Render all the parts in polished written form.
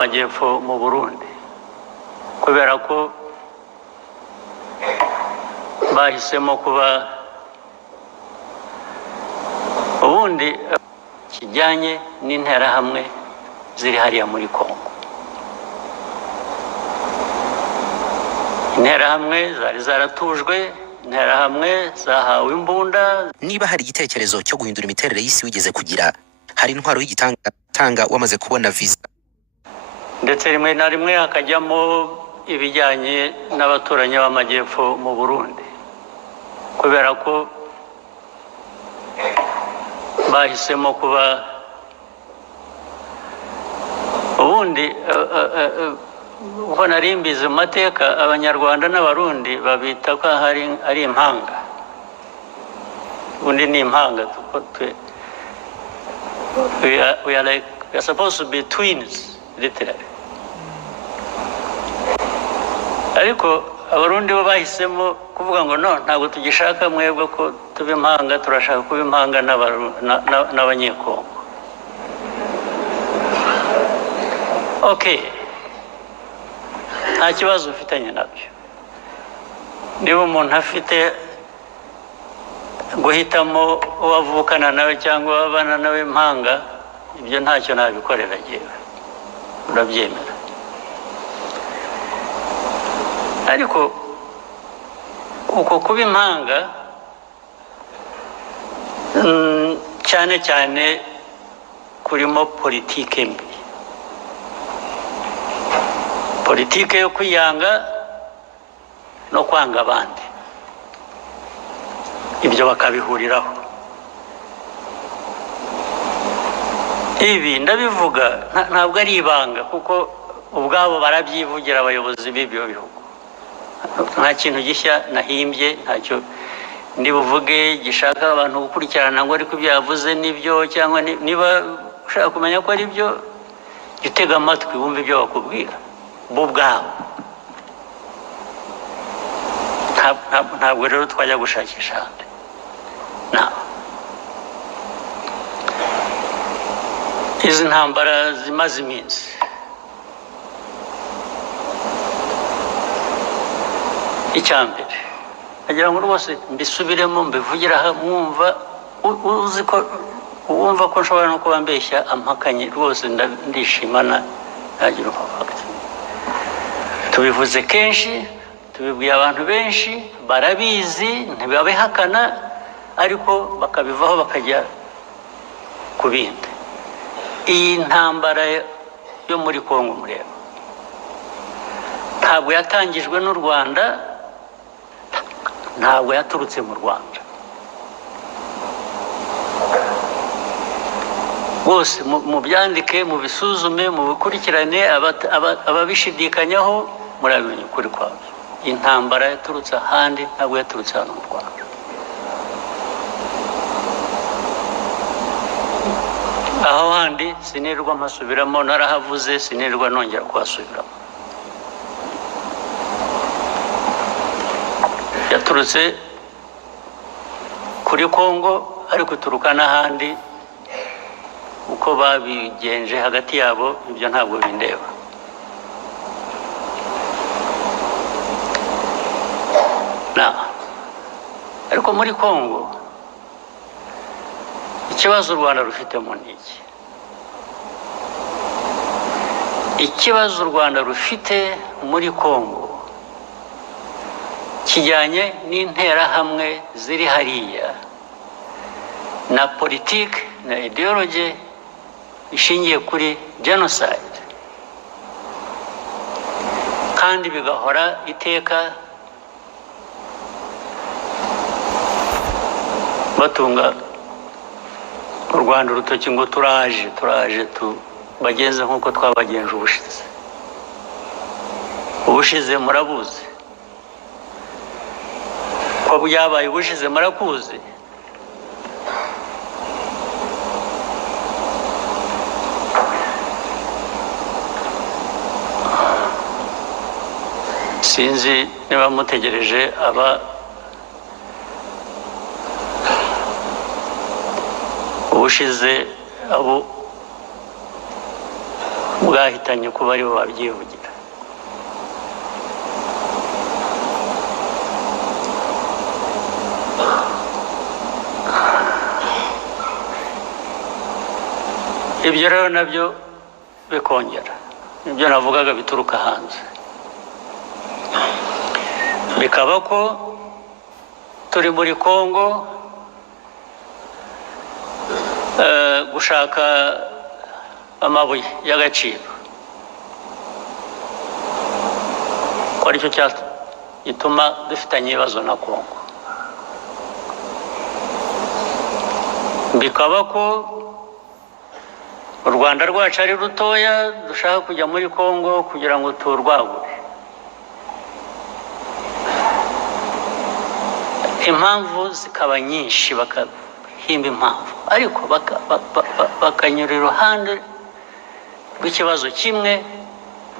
Amajyepfo mu Burundi kubera ko bahisemo kuba ubundi kijyanye n'interahamwe ziri hariya muri Kongo. Interahamwe zari zaratujwe, interahamwe zahawe imbunda. Niba hari igitekerezo cyo guhindura imiterere y'isi wigeze kugira, hari intwaro y'igitanga wamaze kubona visa, ndetse rimwe na rimwe hakajyamo ibijyanye n'abaturanyi b'Amajyepfo mu Burundi kubera ko bahisemo kuba ubundi uko nari mbizi mu mateka Abanyarwanda n'Abarundi babita ko ari impanga. Ubundi ni impanga. We are supposed to be twins, literally. Ariko Abarundi bo bahisemo kuvuga ngo no, ntabwo tugishaka mwebwe ko tuba impanga, turashaka kuba impanga n'Abanyekongo. Okay, nta kibazo ufitanye nabyo. Niba umuntu afite guhitamo uwavukana nawe cyangwa wabana nawe impanga, ibyo ntacyo nabikorera jewe, urabyemera. Ariko uko kuba impanga cyane cyane kurimo politike mbi, politike yo kwiyanga no kwanga abandi, ibyo bakabihuriraho. Ibi ndabivuga ntabwo ari ibanga kuko ubwabo barabyivugira abayobozi b'ibyo bihugu. Nta kintu gishya nahimbye, ntacyo ndibuvuge gishaka abantu gukurikirana ngo ariko ibyo yavuze nibyo, cyangwa niba ushaka kumenya ko ari byo utega amatwi wumva ibyo bakubwira bo ubwabo. Ntabwo rero twajya gushakisha ahandi. Izi ntambara zimaze iminsi, icyambere agira ngo rwose mbisubiremo mbivugira aha mwumva, uzi ko wumva ko nshobora no kuba mbeshya ampakanye rwose ndishimana ntagira umufakiti. Tubivuze kenshi, tubibwiye abantu benshi, barabizi ntibabihakana, ariko bakabivaho bakajya ku bindi. Iyi ntambara yo muri Kongo mureba ntabwo yatangijwe n'u Rwanda, ntabwo yaturutse mu Rwanda. Bose mu byandike, mu bisuzume, mu bikurikirane, ababishidikanyaho murabimenya ukuri kwabyo. Intambara yaturutse ahandi, ntabwo yaturutse hano mu Rwanda. Aho handi sinirwa mpasubiramo, narahavuze sinirwa nongera kuhasubiramo. Yaturutse kuri Kongo, ariko turuka n'ahandi uko babigenje hagati yabo, ibyo ntabwo bindeba. Ariko muri Kongo ikibazo u Rwanda rufitemo ni iki? Ikibazo u Rwanda rufite muri Kongo kijyanye n'interahamwe ziri hariya na politiki na ideology ishingiye kuri genocide, kandi bigahora iteka batunga u Rwanda urutoki ngo turaje bagenze nk'uko twabagenje ubushize. Ubushize murabuzi ko byabaye, ubushize murakuzi. Sinzi niba mutegereje ubushize abo bwahitanye kuba aribo babyivugira. Ibyo rero nabyo bikongera ibyo navugaga bituruka hanze, bikaba ko turi muri Kongo gushaka amabuye y'agaciro, ko aricyo gituma dufitanye ibibazo na Kongo. Bikaba ko u Rwanda rwacu ari rutoya, dushaka kujya muri Kongo kugira ngo turwagure. Impamvu zikaba nyinshi, bakahimba impamvu, ariko bakanyura iruhande rw'ikibazo kimwe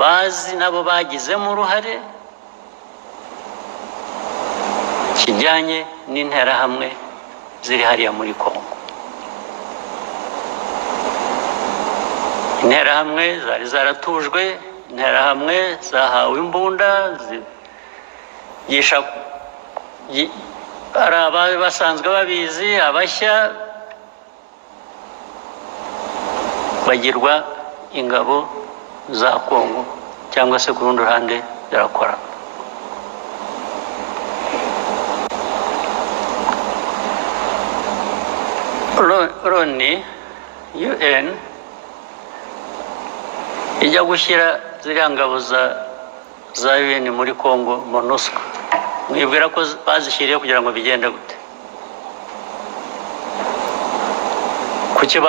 bazi nabo bagizemo uruhare, kijyanye n'interahamwe ziri hariya muri Kongo. Interahamwe zari zaratujwe, interahamwe zahawe imbunda zigisha, ari abari basanzwe babizi, abashya bagirwa ingabo za Kongo cyangwa se ku rundi ruhande zirakora. Loni UN ijya gushyira ziriya ngabo za UN muri Kongo, MONUSCO, mwibwira ko bazishyiriye kugira ngo bigende gute? Kuki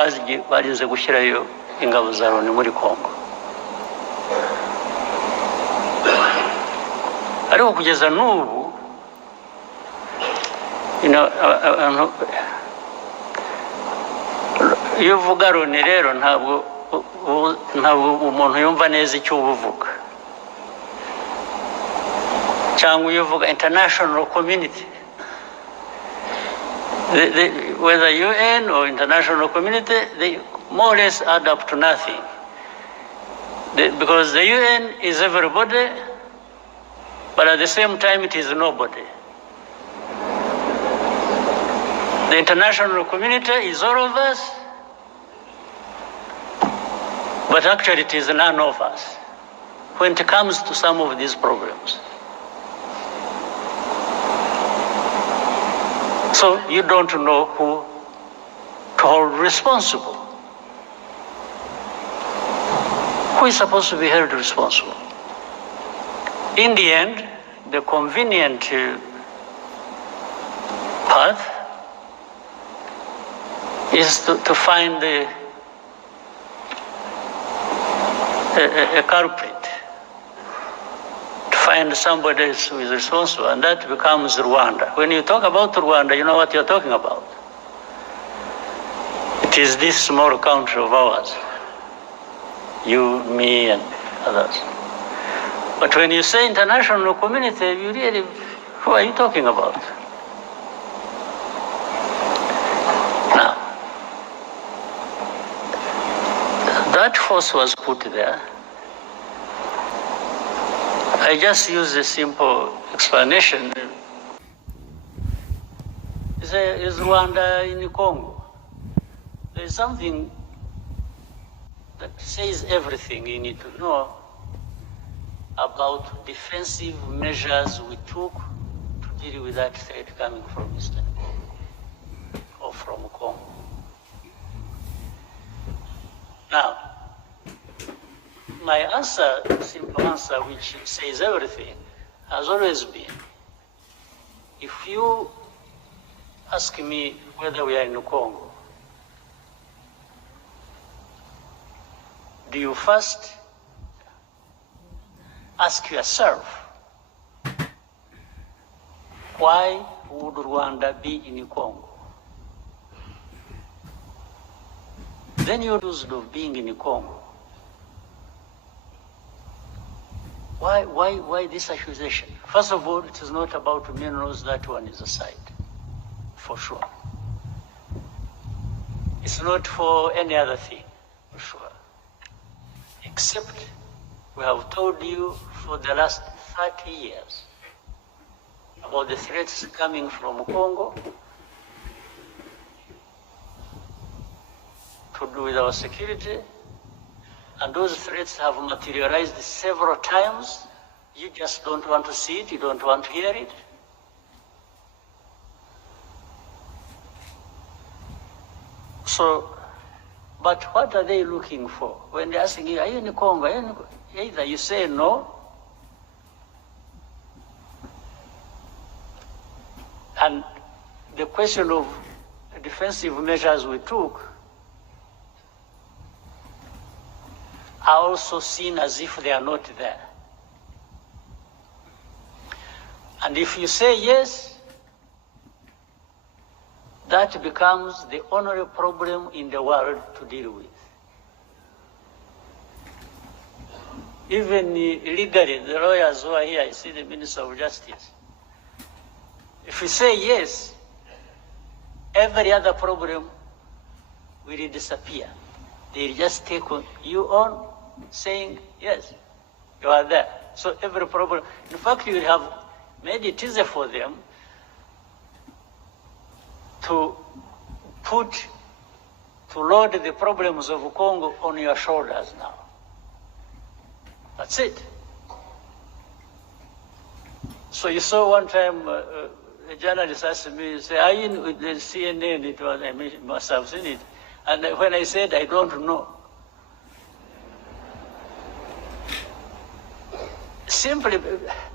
barinze gushyirayo ingabo za Loni muri Kongo? Ariko kugeza n'ubu iyo uvuga Loni rero ntabwo umuntu yumva neza icyo uvuga, cyangwa iyo uvuga international community, whether UN or international community, they more or less add up to nothing, because the UN is everybody, but at the same time it is nobody. The international community is all of us, but actually it is none of us when it comes to some of these problems. So you don't know who to hold responsible. Who is supposed to be held responsible? In the end, the convenient path is to find a culprit, to find somebody who is responsible, and that becomes Rwanda. When you talk about Rwanda, you know what you're talking about. It is this small country of ours, you, me, and others. But when you say international community, you really, who are you talking about? Now, that force was put there. I just use a simple explanation. Is Rwanda in Congo? There is something that says everything you need to know about defensive measures we took to deal with that threat coming from Eastern or from Congo. Now, my answer, simple answer, which says everything, has always been, if you ask me whether we are in Congo, do you first ask yourself, why would Rwanda be in Congo? Then you're accused of being in Congo. Why this accusation? First of all, it is not about minerals, that one is aside, for sure. It's not for any other thing, for sure. Except we have told you for the last 30 years about the threats coming from Congo to do with our security, and those threats have materialized several times. You just don't want to see it, you don't want to hear it. So, but what are they looking for? When they're asking you, are you in Congo? Are you in Congo? Either you say no, and the question of defensive measures we took are also seen as if they are not there. And if you say yes, that becomes the only problem in the world to deal with. Even legally, the lawyers who are here, I see the Minister of Justice. If you say yes, every other problem will disappear. They'll just take you on saying, yes, you are there. So every problem, in fact, you will have made it easier for them to load the problems of Congo on your shoulders now. That's it. So you saw one time a journalist asked me, say, are you in the CNN? It was, I must have seen it. And when I said, I don't know. Simply,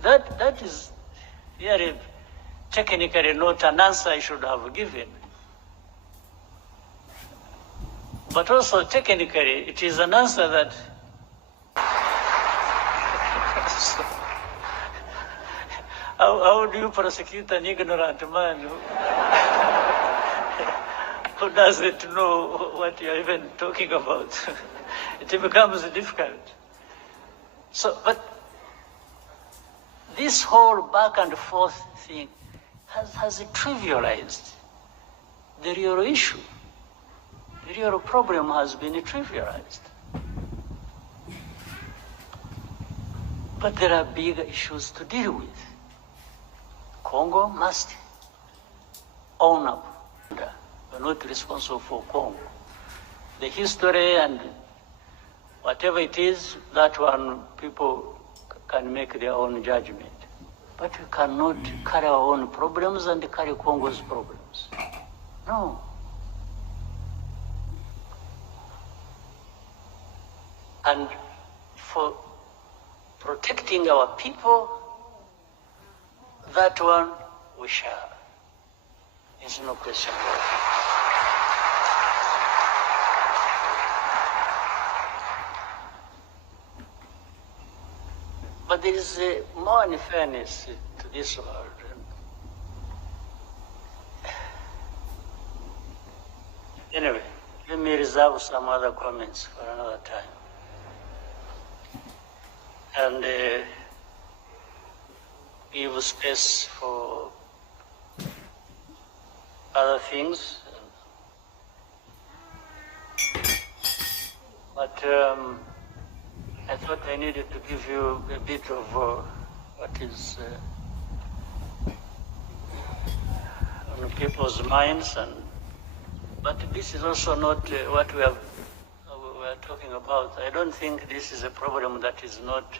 that is really technically not an answer I should have given. But also technically, it is an answer that how do you prosecute an ignorant man who doesn't know what you're even talking about? It becomes difficult. So, but this whole back and forth thing has trivialized the real issue. The real problem has been trivialized. But there are big issues to deal with. Congo must own up. We're not responsible for Congo. The history and whatever it is, that one people can make their own judgment. But we cannot carry our own problems and carry Congo's problems. No. And for protecting our people, that one we shall. There's no question. But there is more unfairness to this world. Anyway, let me reserve some other comments for another time. And give space for other things. But I thought I needed to give you a bit of what is on people's minds, but this is also not what we are talking about. I don't think this is a problem that is not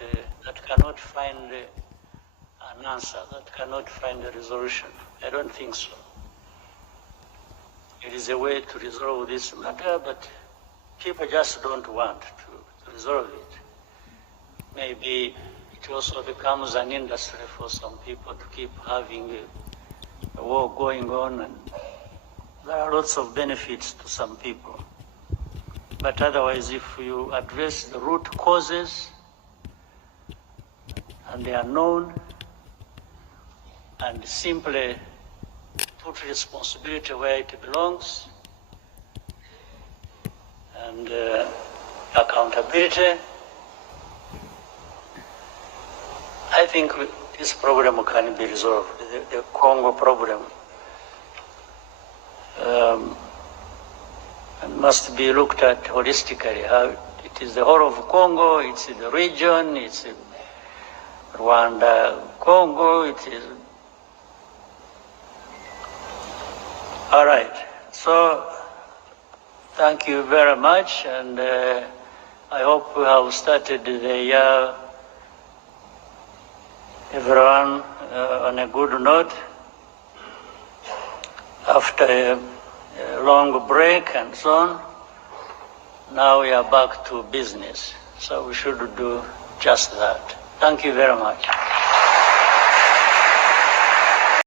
that cannot find an answer, that cannot find a resolution. I don't think so. It is a way to resolve this matter, but people just don't want to resolve it. Maybe it also becomes an industry for some people to keep having a war going on, and there are lots of benefits to some people. But otherwise, if you address the root causes, and they are known, and simply put responsibility where it belongs, and accountability, I think this problem can be resolved. The Congo problem must be looked at holistically, how it is the whole of Congo, it's the region, it's Rwanda, Congo, it is. All right, so thank you very much, and I hope we have started the year, everyone, on a good note. After a long break and so on, now we are back to business. So we should do just that. Thank you very much.